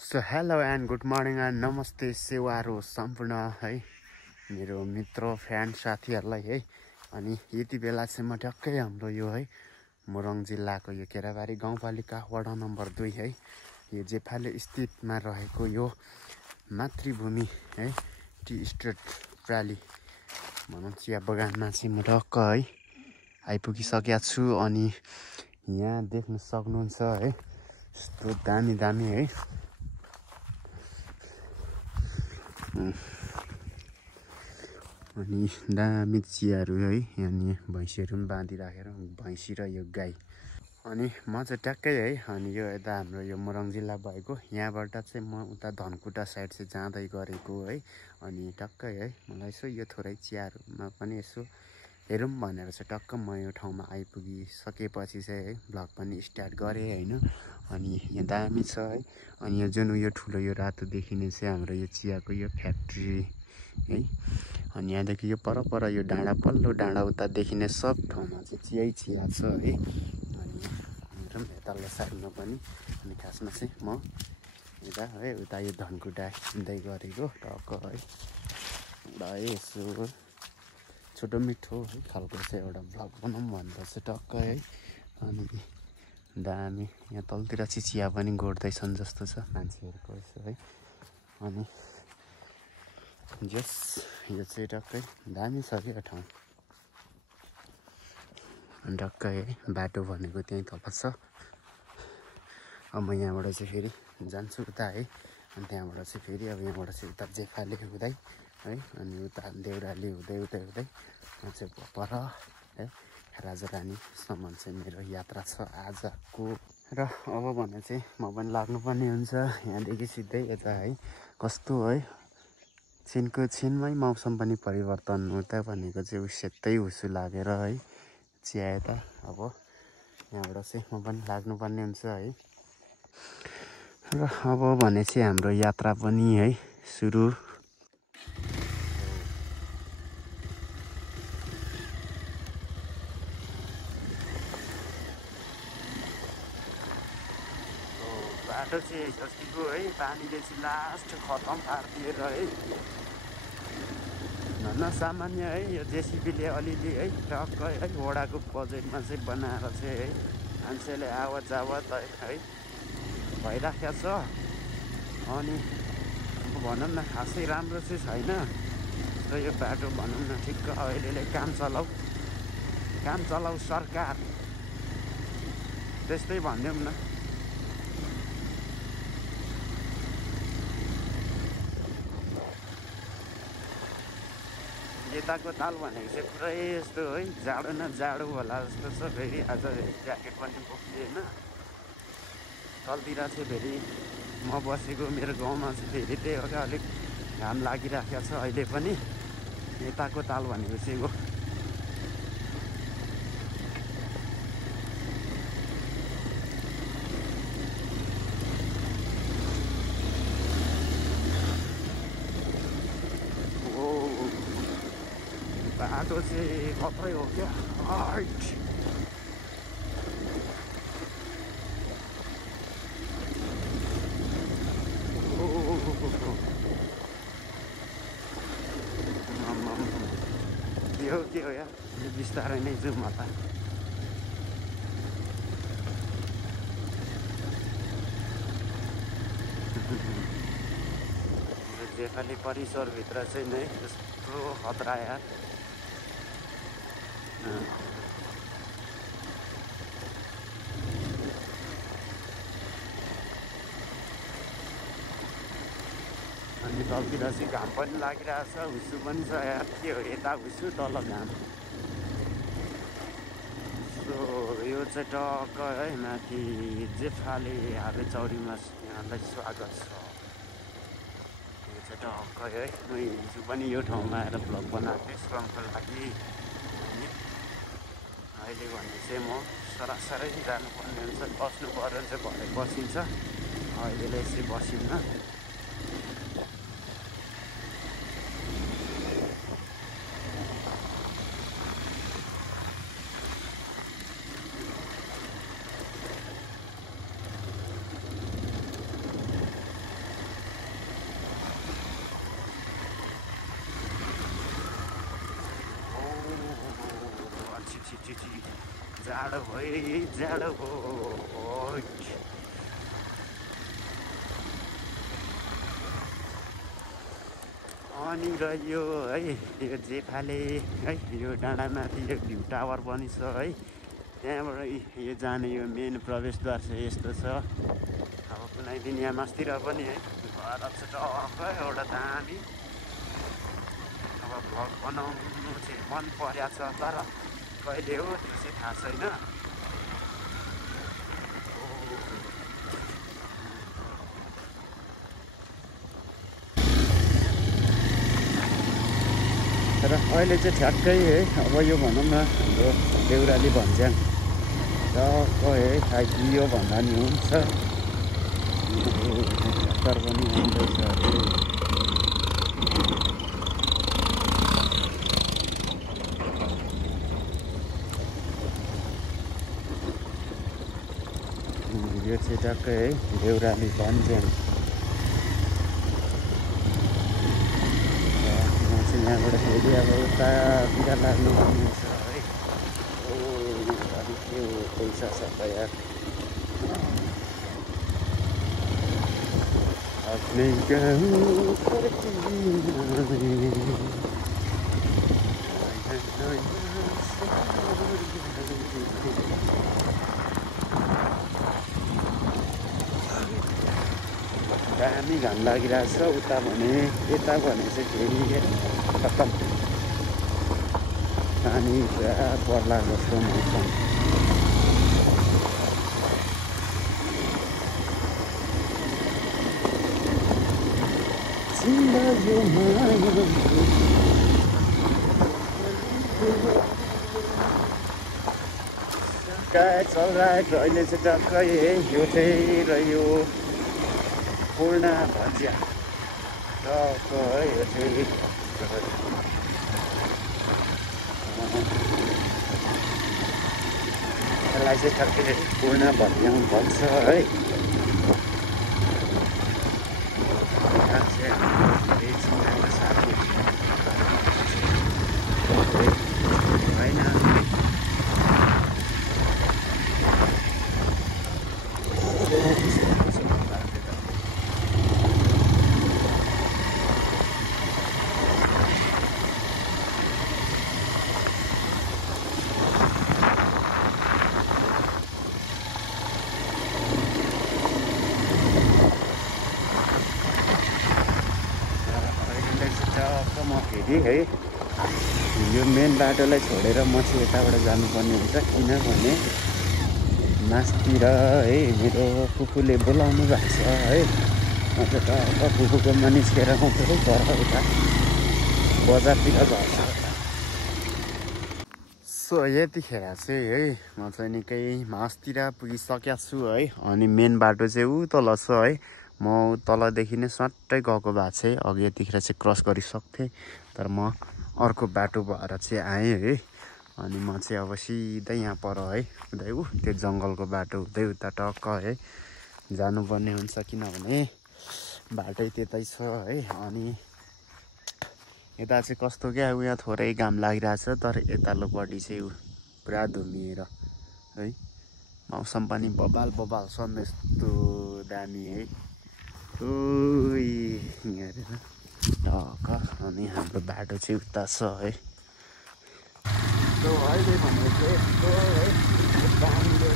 So hello and good morning and नमस्ते सेवारो सम्पूर्ण है मेरो मित्र फ्यान साथीहरूलाई है। अनि यति बेला चाहिँ म टक्कै हाम्रो यो है मोरङ जिल्लाको यो केराबारी गाउँपालिका वडा नम्बर 2 है यो जेफाले स्थितमा रहेको यो मातृभूमि है टी स्टेट प्राली भनौँ चिया बगानमा चाहिँ म टक्क है आइपुगिसकेको छु। अनि यहाँ देख्न सक्नुहुन्छ है यस्तो दामी दामी है अनि दामी चियाहरू है अनि भैँसीहरू पनि बाँधिराखेर भैँसी र यो गाई। अनि म चाहिँ ट्याक्कै है अनि यो यता हाम्रो यो मोरङ जिल्ला भएको यहाँबाट चाहिँ म उता धनकुटा साइड चाहिँ जाँदै गरेको है। अनि टक्कै है मलाई यसो यो थोरै चियाहरूमा पनि यसो हेरौँ भनेर चाहिँ टक्क म यो ठाउँमा आइपुगिसकेपछि चाहिँ है भ्लग पनि स्टार्ट गरेँ होइन। अनि यहाँ दामी छ है। अनि यो जुन यो ठुलो यो रातो देखिने चाहिँ हाम्रो यो चियाको यो फ्याक्ट्री है। अनि यहाँदेखि यो पर यो डाँडा पल्लो डाँडा उता देखिने सब ठाउँमा चाहिँ चिया छ है। अनि हेरौँ यताल्लो साइडमा पनि। अनि खासमा चाहिँ म यता है उता यो धनकुटा हिँड्दै गरेको टक्क है एउटा यसो छोटो मिठो है खालको चाहिँ एउटा भ्लग बनाऊँ भनेर चाहिँ टक्क है। अनि दामी यहाँ तलतिर चाहिँ चिया पनि गोड्दैछन् जस्तो छ मान्छेहरूको यसो है। अनि जस यो चाहिँ टक्कै दामी छ कि यो ठाउँ। अनि टक्कै है बाटो भनेको त्यहीँ तल छ। अब म यहाँबाट चाहिँ फेरि जान्छु उता है। अनि त्यहाँबाट चाहिँ फेरि अब यहाँबाट चाहिँ उता जेफाले हुँदै है अनि उता देउराली हुँदै म चाहिँ पर है राजारानीसम्म चाहिँ मेरो यात्रा छ आजको। र अब भने चाहिँ म पनि लाग्नुपर्ने हुन्छ यहाँदेखि सिधै यता है। कस्तो है छिनको छिनमै मौसम पनि परिवर्तन हुँदा भनेको चाहिँ सेतै हुसु लागेर है चिया यता अब यहाँबाट चाहिँ म पनि लाग्नुपर्ने हुन्छ है। र अब भने चाहिँ हाम्रो यात्रा पनि है सुरु। बाटो चाहिँ अस्तिको है पानीले चाहिँ लास्ट खतम पारिदिएर है भन्न सामान्य है यो जेसिबीले अलिअलि है टक्क है वडाको बजेटमा चाहिँ बनाएर चाहिँ है मान्छेले आवत जावत है भइराखेको छ। अनि अब भनौँ न खासै राम्रो चाहिँ छैन र यो बाटो भनौँ न ठिक्क अहिले काम चलाऊ सरकार त्यस्तै भनिदिउँ न। यताको ताल भनेको चाहिँ पुरै यस्तो है जाडो न जाडो होला जस्तो छ। फेरि आज ज्याकेट पनि बोकिएन। तलतिर चाहिँ फेरि म बसेको मेरो गाउँमा चाहिँ फेरि त्यही हो क्या अलिक घाम लागिराखेको छ अहिले पनि। यताको ताल भनेको चाहिँ हो बाटो चाहिँ खत्रै हो क्या हाइट। के हो यार बिस्तारै नै जाउँ म त। जेफाली परिसरभित्र चाहिँ नै यस्तो खतरा यार। अनि तलतिर चाहिँ घाम पनि लागिरहेको छ हुसु पनि छ यार। के हो यता हुसु तल घाम। सो यो चाहिँ टक्क है माथि जेफाले हावे चौरीमा यहाँलाई स्वागत छ। यो चाहिँ टक्क है म हिजो पनि यो ठाउँमा आएर भ्लग बनाएको थिएँ श्रमको लागि। अहिले भने चाहिँ म सरासरै जानुपर्ने हुन्छ बस्नु पऱ्यो चाहिँ भरे बसिन्छ अहिले यसै बसिन्न। जाडो भयो जाडो भयो अनि र यो है यो जेफाले है यो डाँडामाथि यो भ्यू टावर पनि छ है त्यहाँबाट यो जाने यो मेन प्रवेशद्वार चाहिँ यस्तो छ अब कुनै दिन यहाँ मास्तिर पनि है घर छ टक्क एउटा दामी अब भ्लग बनाउनु चाहिँ मन परेको छ तर कहिले हो त्यो चाहिँ थाहा छैन र अहिले चाहिँ ठ्याक्कै है अब यो भनौँ न हाम्रो देउराली भन्ज्याङ टक्क है आइपुग्यो भन्दा नि हुन्छ ट्र्याक्टर पनि आउँदैछ यो चाहिँ टक्कै है देउराली भन्ज्याङ यहाँबाट फेरि अब उतातिर लाग्नुपर्ने छ है अलिक के पैसा छ त यार आफ्नै दामी घाम लागिरहेछ उता भने यता भने चाहिँ फेरि खतम पानी पुरा पर्ला जस्तो मौसम क्या चल रहा है अहिले चाहिँ टक्कै यो चाहिँ र यो पूर्ण भजिया टक्क है यो चाहिँ यसलाई चाहिँ टक्कै पूर्ण भजिया भन्छ है है यो मेन बाटोलाई छोडेर म चाहिँ यताबाट जानुपर्ने हुन्छ किनभने मास्तिर है मेरो फुपूले बोलाउनु भएको छ है म चाहिँ त फुपूकोमा निस्केर आउँछु घर उता बजारतिर झर्छ सो यतिखेर चाहिँ है म चाहिँ निकै मास्तिर पुगिसकेको छु है अनि मेन बाटो चाहिँ ऊ तल छ है म तलदेखि नै सट्टै गएको भए चाहिँ अघि यतिखेर चाहिँ क्रस गरिसक्थेँ तर म अर्को बाटो भएर चाहिँ आएँ है अनि म चाहिँ अब सिधै यहाँ पर है उतै त्यो जङ्गलको बाटो हुँदै उता टक्क है जानुपर्ने हुन्छ किनभने बाटै त्यतै छ है अनि यता चाहिँ कस्तो क्या उयो थोरै घाम लागिरहेछ तर यताल्लोपट्टि चाहिँ पुरा धुमिएर है मौसम पनि बबाल बबाल छ यस्तो दामी है यहाँ टक्क अनि हाम्रो बाटो चाहिँ उता छ है अहिले भने चाहिँ यस्तो है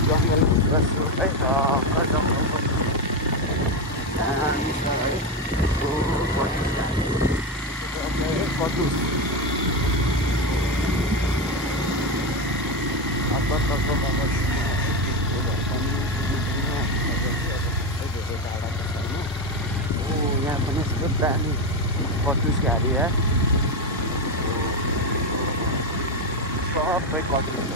जङ्गलभित्र छु है टक्क जङ्गलको दामी छ है कटुस यहाँ पनि यस्तो दामी कटुस गाडी है सबै कटुस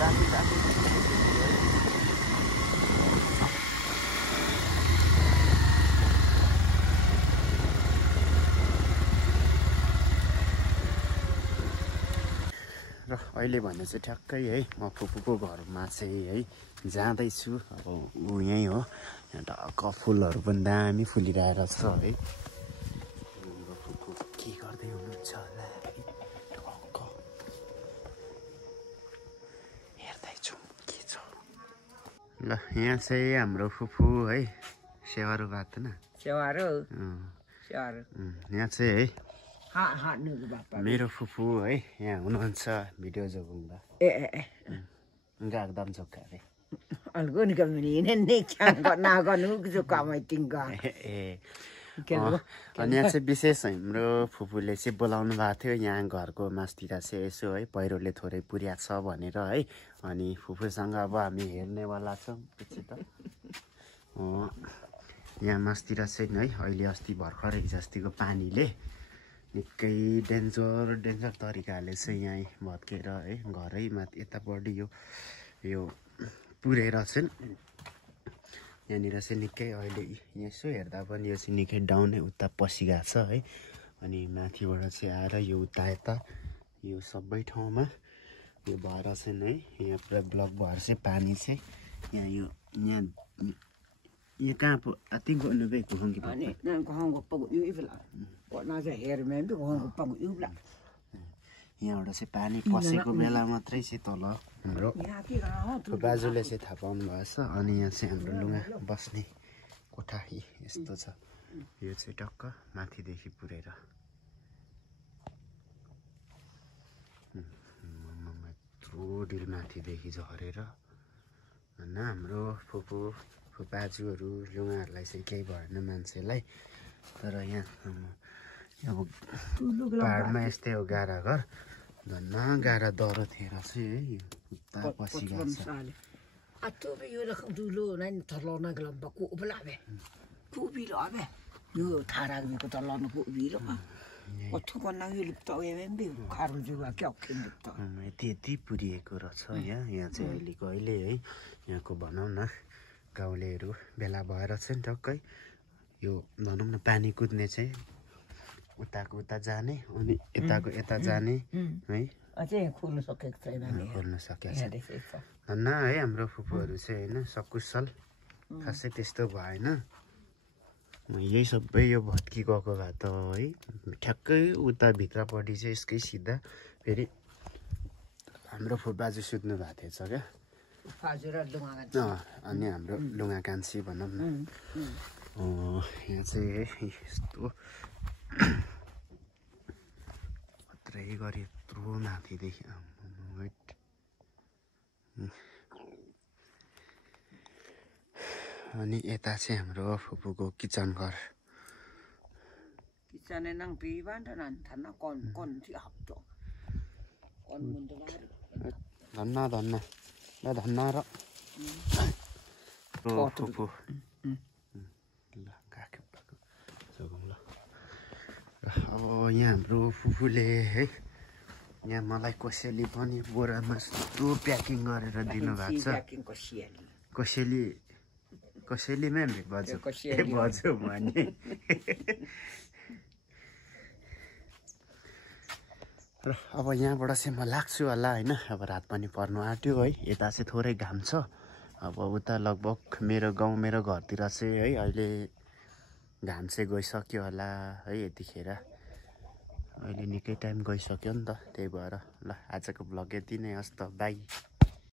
दामी दामी र अहिले भने चाहिँ ठ्याक्कै है म फुपूको घरमा चाहिँ है जाँदैछु। अब ऊ यहीँ हो, यहाँ ढक्क फुलहरू पनि दामी फुलिरहेर छ है। हाम्रो फुपू के गर्दै हुनुहुन्छ होला है, ढक्क हेर्दैछु के छ। ल यहाँ चाहिँ हाम्रो फुपू है सेवारो बात न सेवारो यहाँ चाहिँ है मेरो फुपू है यहाँ हुनुहुन्छ भिडियो जोगुङ्गा एकदम जोक्का रे Algun kami ni kan nagan uk kamai tinggal. अनि यहाँ चाहिँ विशेष हाम्रो फुपूले चाहिँ बोलाउनु भएको थियो यहाँ घरको मास्तिर चाहिँ यसो है पहिरोले थोरै पुर्या छ भनेर है। अनि फुपूसँग अब हामी हेर्नेवाला छौँ पछि त। यहाँ मास्तिर चाहिँ है अहिले अस्ति भर्खर हिजोअस्तिको पानीले निकै डेन्जर तरिकाले चाहिँ यहाँ भत्केर है घरै माथि यतापट्टि यो पुरेर चाहिँ यहाँनिर चाहिँ निकै अहिले यसो हेर्दा पनि यो चाहिँ निकै डाउनै उता पसिगएको छ है। अनि माथिबाट चाहिँ आएर यो उता यता यो सबै ठाउँमा यो भएर चाहिँ है यहाँ पुरा ब्लक भएर चाहिँ पानी चाहिँ यहाँ कहाँ पो अति गर्नु बे कुहङ्गी यहाँबाट चाहिँ पानी पसेको बेला मात्रै चाहिँ तल हाम्रो बाजुले चाहिँ थाहा पाउनु भएछ। अनि यहाँ चाहिँ हाम्रो लुगा बस्ने कोठा यस्तो छ, यो चाहिँ टक्क माथिदेखि पुरेर यत्रो डिल माथिदेखि झरेर होइन। हाम्रो फुपाजुहरू लुगाहरूलाई चाहिँ केही भएन मान्छेलाई, तर यहाँ अब पाहाडमा यस्तै हो गारा घर धन्न गारा दह्रो थिएर चाहिँ है यो उता पसिगएको छ। यति पुरिएको रहेछ यहाँ चाहिँ अहिलेको अहिले है यहाँको भनौँ न गाउँलेहरू भेला भएर चाहिँ टक्कै यो भनौँ न पानी कुद्ने चाहिँ उताको उता जाने अनि यताको यता जाने है खोल्न सकेको छैन भन्न है। हाम्रो फुपूहरू चाहिँ होइन सकुशल खासै त्यस्तो भएन। यही सबै यो भत्की गएको भए त है ठ्याक्कै उता भित्रपट्टि चाहिँ यसकै सिधा फेरि हाम्रो फुपाजु सुत्नु भएको थिएछ क्या। अनि हाम्रो लुगा कान्छी भनौँ न यहाँ चाहिँ यस्तो मात्रै गरी यत्रो माथिदेखि अनि यता चाहिँ हाम्रो फुपूको किचन घर धन्न र फुपू अब यहाँ हाम्रो फुपूले है यहाँ मलाई कोसेली पनि बोरामा यस्तो प्याकिङ गरेर दिनुभएको छ। कोसेलीमै बज्यो भने र अब यहाँबाट चाहिँ म लाग्छु होला होइन। अब रात पनि पर्नु आँट्यो है, यता चाहिँ थोरै घाम छ। अब उता लगभग मेरो घरतिर चाहिँ है अहिले घाम चाहिँ गइसक्यो होला है। यतिखेर अहिले निकै टाइम गइसक्यो नि त, त्यही भएर ल आजको भ्लग यति नै होस् त, बाई।